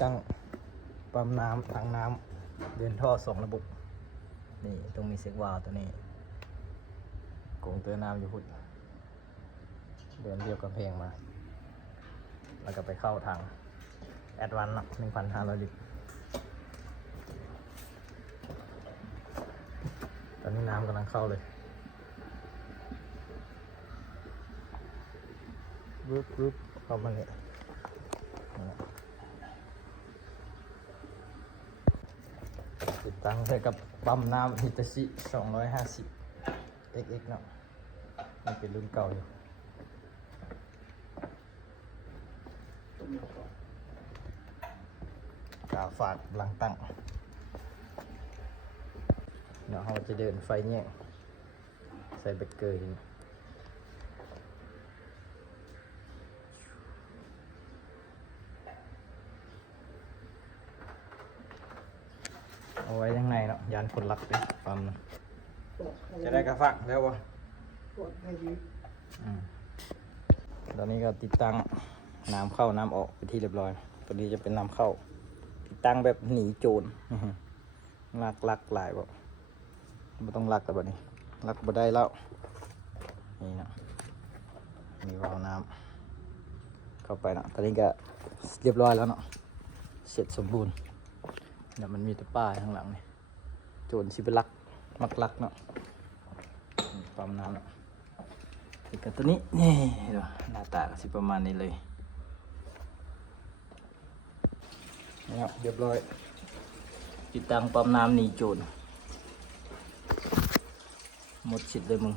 ตั้งปั๊มน้ำถังน้ำเดินท่อ2ระบบนี่ตรงมีเซ็กวาล์วตัวนี้กงเตือนน้ำอยู่พุดเดินเรียบกำแพงมาแล้วก็ไปเข้าทางแอดวานซ์ 1,500 ลิตรตอนนี้น้ำกำลังเข้าเลยรึบเข้ามาเนี่ยติดตั้งใส่กับปั๊มน้ำฮิตาชิ250 XX เนาะมันเป็นรุ่นเก่าอยู่กาฝากหลังตั้งเดี๋ยวเราจะเดินไฟแยกใส่เบรกเกอร์อยู่เอาไว้ข้างในเนาะยานคนรักเลยปั๊มจะได้กระฝักแล้ววะตอนนี้ก็ติดตั้งน้ำเข้าน้ำออกไปที่เรียบร้อยตัวนี้จะเป็นน้ำเข้าติดตั้งแบบหนีโจรลักหลายบ่ไม่ต้องลักแต่แบบนี้ลักบ่ได้แล้วนี่นะมีวาล์วน้ำเข้าไปนะตอนนี้ก็เรียบร้อยแล้วเนาะเสร็จสมบูรณ์เดี๋ยวมันมีตะป้ายข้างหลังนี่โจรชิบลักมักลักเนาะปั๊มน้ำเนาะติดกับตัวนี้นี่หน้าตาสิประมาณนี้เลยนะครับเรียบร้อยติดตั้งปั๊มน้ำหนีโจรหมดสิทธิ์เลยมึง